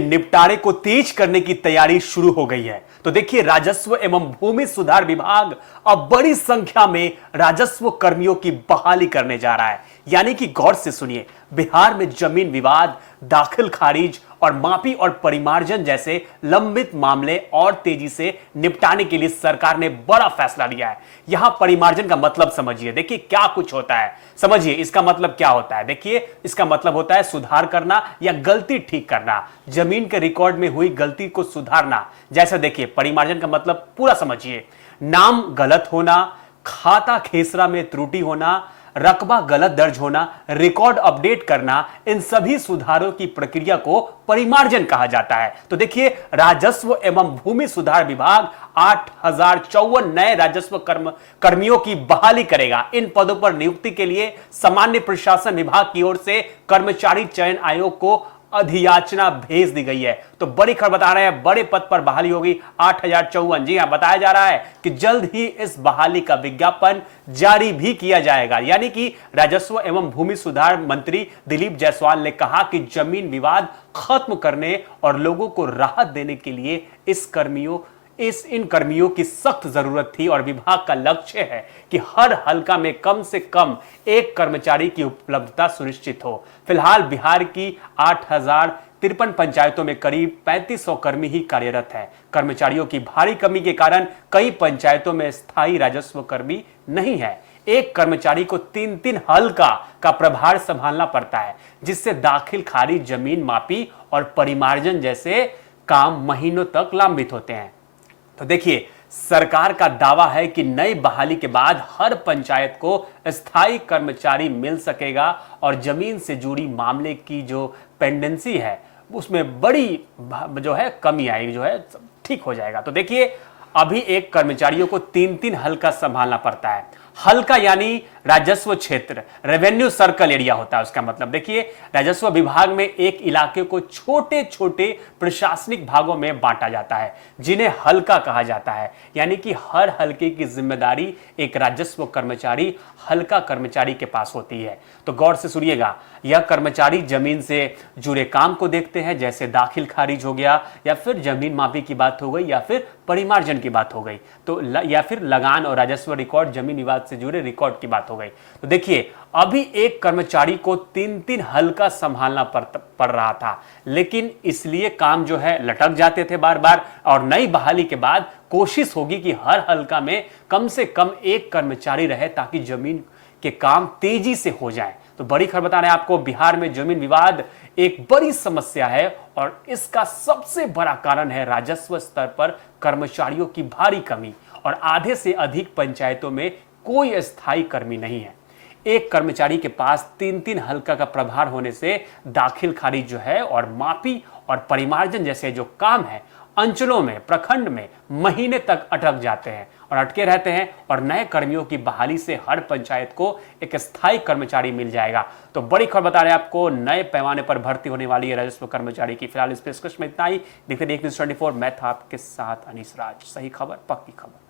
निपटारे को तेज करने की तैयारी शुरू हो गई है। तो देखिए, राजस्व एवं भूमि सुधार विभाग अब बड़ी संख्या में राजस्व कर्मियों की बहाली करने जा रहा है। यानी कि गौर से सुनिए, बिहार में जमीन विवाद, दाखिल खारिज और मापी और परिमार्जन जैसे लंबित मामले और तेजी से निपटाने के लिए सरकार ने बड़ा फैसला लिया है। यहां परिमार्जन का मतलब समझिए। देखिए क्या कुछ होता है, समझिए इसका मतलब क्या होता है। देखिए इसका मतलब होता है सुधार करना या गलती ठीक करना, जमीन के रिकॉर्ड में हुई गलती को सुधारना। जैसे देखिए परिमार्जन का मतलब पूरा समझिए, नाम गलत होना, खाता खेसरा में त्रुटि होना, रकबा गलत दर्ज होना, रिकॉर्ड अपडेट करना, इन सभी सुधारों की प्रक्रिया को परिमार्जन कहा जाता है। तो देखिए, राजस्व एवं भूमि सुधार विभाग 8054 नए राजस्व कर्मियों की बहाली करेगा। इन पदों पर नियुक्ति के लिए सामान्य प्रशासन विभाग की ओर से कर्मचारी चयन आयोग को अधियाचना भेज दी गई है। तो बड़ी खबर बता रहे हैं, बड़े पद पर बहाली होगी 8054। जी हां, बताया जा रहा है कि जल्द ही इस बहाली का विज्ञापन जारी भी किया जाएगा। यानी कि राजस्व एवं भूमि सुधार मंत्री दिलीप जायसवाल ने कहा कि जमीन विवाद खत्म करने और लोगों को राहत देने के लिए इन कर्मियों की सख्त जरूरत थी और विभाग का लक्ष्य है कि हर हलका में कम से कम एक कर्मचारी की उपलब्धता सुनिश्चित हो। फिलहाल बिहार की 8053 पंचायतों में करीब 3500 कर्मी ही कार्यरत हैं। कर्मचारियों की भारी कमी के कारण कई पंचायतों में स्थायी राजस्व कर्मी नहीं है। एक कर्मचारी को 3-3 हलका का प्रभार संभालना पड़ता है, जिससे दाखिल खारिज, जमीन मापी और परिमार्जन जैसे काम महीनों तक लंबित होते हैं। तो देखिए, सरकार का दावा है कि नई बहाली के बाद हर पंचायत को स्थायी कर्मचारी मिल सकेगा और जमीन से जुड़ी मामले की जो पेंडेंसी है उसमें बड़ी जो है कमी आएगी, जो है ठीक हो जाएगा। तो देखिए, अभी एक कर्मचारियों को 3-3 हलका संभालना पड़ता है। हलका यानी राजस्व क्षेत्र, रेवेन्यू सर्कल एरिया होता है उसका मतलब। देखिए, राजस्व विभाग में एक इलाके को छोटे छोटे प्रशासनिक भागों में बांटा जाता है, जिन्हें हलका कहा जाता है। यानी कि हर हलके की जिम्मेदारी एक राजस्व कर्मचारी, हलका कर्मचारी के पास होती है। तो गौर से सुनिएगा, यह कर्मचारी जमीन से जुड़े काम को देखते हैं, जैसे दाखिल खारिज हो गया, या फिर जमीन मापी की बात हो गई, या फिर परिमार्जन की बात हो गई, तो या फिर लगान और राजस्व रिकॉर्ड, जमीन विवाद से जुड़े रिकॉर्ड की बात हो गई। तो देखिए, अभी एक कर्मचारी को 3-3 हलका संभालना पड़ रहा था, लेकिन इसलिए काम जो है लटक जाते थे बार बार। और नई बहाली के बाद कोशिश होगी कि हर हलका में कम से कम एक कर्मचारी रहे, ताकि जमीन के काम तेजी से हो जाए। तो बड़ी खबर बता रहे हैं आपको, बिहार में जमीन विवाद एक बड़ी समस्या है और इसका सबसे बड़ा कारण है राजस्व स्तर पर कर्मचारियों की भारी कमी, और आधे से अधिक पंचायतों में कोई स्थायी कर्मी नहीं है। एक कर्मचारी के पास 3-3 हलका का प्रभार होने से दाखिल खारिज जो है और मापी और परिमार्जन जैसे जो काम है अंचलों में, प्रखंड में महीने तक अटक जाते हैं और अटके रहते हैं। और नए कर्मियों की बहाली से हर पंचायत को एक स्थायी कर्मचारी मिल जाएगा। तो बड़ी खबर बता रहे हैं आपको, नए पैमाने पर भर्ती होने वाली है राजस्व कर्मचारी की। फिलहाल इस पेशकश में इतना ही। देखते रहिए न्यूज़ 24। मैं था आपके साथ अनीस राज। सही खबर, पक्की खबर।